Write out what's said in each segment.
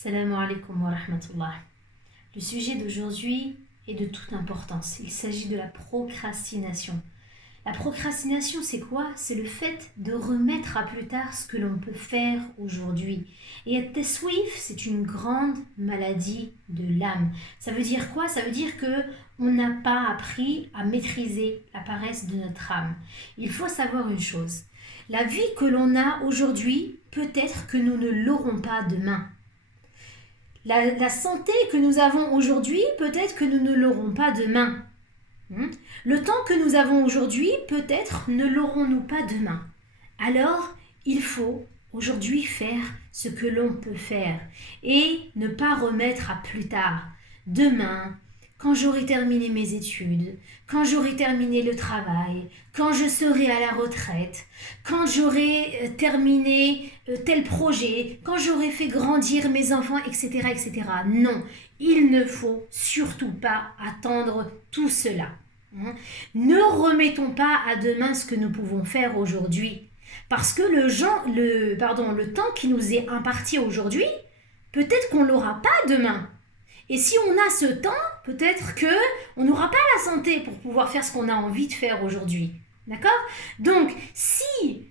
Salam alaikum wa rahmatullah. Le sujet d'aujourd'hui est de toute importance. Il s'agit de la procrastination. La procrastination, c'est quoi? C'est le fait de remettre à plus tard ce que l'on peut faire aujourd'hui. Et at-taswif, c'est une grande maladie de l'âme. Ça veut dire quoi? Ça veut dire que on n'a pas appris à maîtriser la paresse de notre âme. Il faut savoir une chose. La vie que l'on a aujourd'hui, peut-être que nous ne l'aurons pas demain. La santé que nous avons aujourd'hui, peut-être que nous ne l'aurons pas demain. Le temps que nous avons aujourd'hui, peut-être ne l'aurons-nous pas demain. Alors, il faut aujourd'hui faire ce que l'on peut faire et ne pas remettre à plus tard. Demain, quand j'aurai terminé mes études, quand j'aurai terminé le travail, quand je serai à la retraite, quand j'aurai terminé tel projet, quand j'aurai fait grandir mes enfants, etc., etc. Non, il ne faut surtout pas attendre tout cela. Ne remettons pas à demain ce que nous pouvons faire aujourd'hui. Parce que le temps qui nous est imparti aujourd'hui, peut-être qu'on ne l'aura pas demain. Et si on a ce temps, peut-être qu'on n'aura pas la santé pour pouvoir faire ce qu'on a envie de faire aujourd'hui. D'accord? Donc, si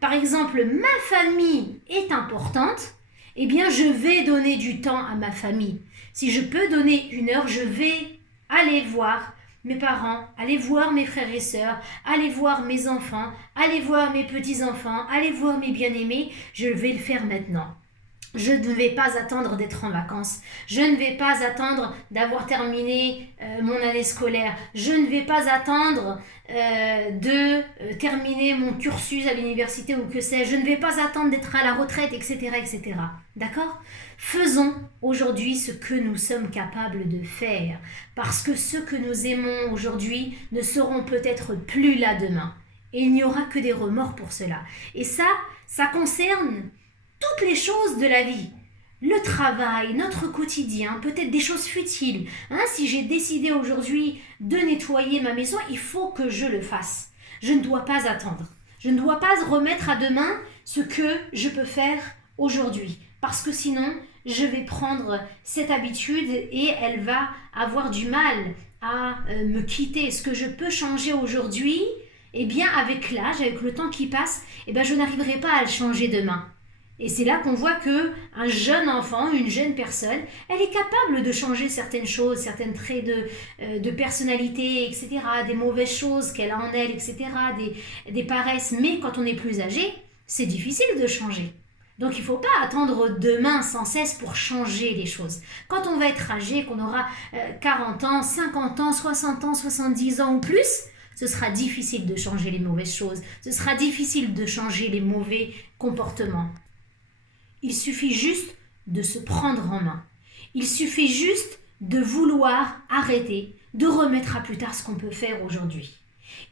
par exemple, ma famille est importante, eh bien, je vais donner du temps à ma famille. Si je peux donner 1 heure, je vais aller voir mes parents, aller voir mes frères et sœurs, aller voir mes enfants, aller voir mes petits-enfants, aller voir mes bien-aimés. Je vais le faire maintenant. Je ne vais pas attendre d'être en vacances. Je ne vais pas attendre d'avoir terminé mon année scolaire. Je ne vais pas attendre de terminer mon cursus à l'université ou que sais-je. Je ne vais pas attendre d'être à la retraite, etc., etc. D'accord? Faisons aujourd'hui ce que nous sommes capables de faire. Parce que ceux que nous aimons aujourd'hui ne seront peut-être plus là demain. Et il n'y aura que des remords pour cela. Et ça concerne toutes les choses de la vie, le travail, notre quotidien, peut-être des choses futiles. Si j'ai décidé aujourd'hui de nettoyer ma maison, il faut que je le fasse. Je ne dois pas attendre. Je ne dois pas remettre à demain ce que je peux faire aujourd'hui. Parce que sinon, je vais prendre cette habitude et elle va avoir du mal à me quitter. Ce que je peux changer aujourd'hui, eh bien avec l'âge, avec le temps qui passe, eh bien, je n'arriverai pas à le changer demain. Et c'est là qu'on voit qu'un jeune enfant, une jeune personne, elle est capable de changer certaines choses, certains traits de personnalité, etc., des mauvaises choses qu'elle a en elle, etc., des paresses. Mais quand on est plus âgé, c'est difficile de changer. Donc il ne faut pas attendre demain sans cesse pour changer les choses. Quand on va être âgé, qu'on aura 40 ans, 50 ans, 60 ans, 70 ans ou plus, ce sera difficile de changer les mauvaises choses. Ce sera difficile de changer les mauvais comportements. Il suffit juste de se prendre en main. Il suffit juste de vouloir arrêter, de remettre à plus tard ce qu'on peut faire aujourd'hui.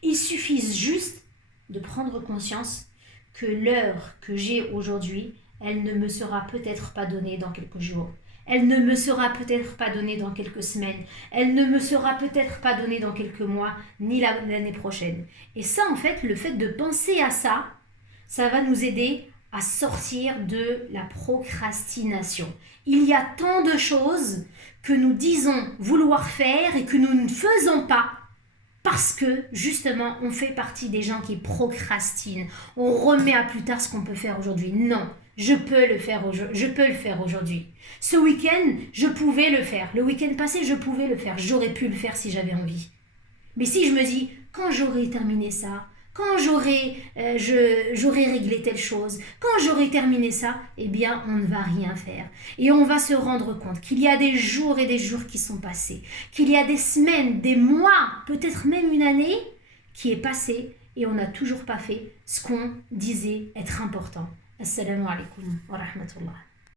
Il suffit juste de prendre conscience que l'heure que j'ai aujourd'hui, elle ne me sera peut-être pas donnée dans quelques jours. Elle ne me sera peut-être pas donnée dans quelques semaines. Elle ne me sera peut-être pas donnée dans quelques mois, ni l'année prochaine. Et ça, en fait, le fait de penser à ça, ça va nous aider à sortir de la procrastination. Il y a tant de choses que nous disons vouloir faire et que nous ne faisons pas parce que justement on fait partie des gens qui procrastinent. On remet à plus tard ce qu'on peut faire aujourd'hui. Non, je peux le faire aujourd'hui. Ce week-end, je pouvais le faire. Le week-end passé, je pouvais le faire. J'aurais pu le faire si j'avais envie. Mais si je me dis, quand j'aurai terminé ça, quand j'aurai réglé telle chose, quand j'aurai terminé ça, eh bien, on ne va rien faire. Et on va se rendre compte qu'il y a des jours et des jours qui sont passés, qu'il y a des semaines, des mois, peut-être même une année qui est passée et on n'a toujours pas fait ce qu'on disait être important. Assalamu alaikum wa rahmatullah.